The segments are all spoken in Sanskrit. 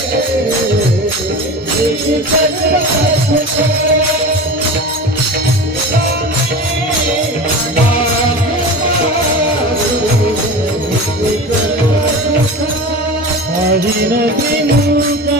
श्री सत्यते जयते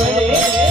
Valeu.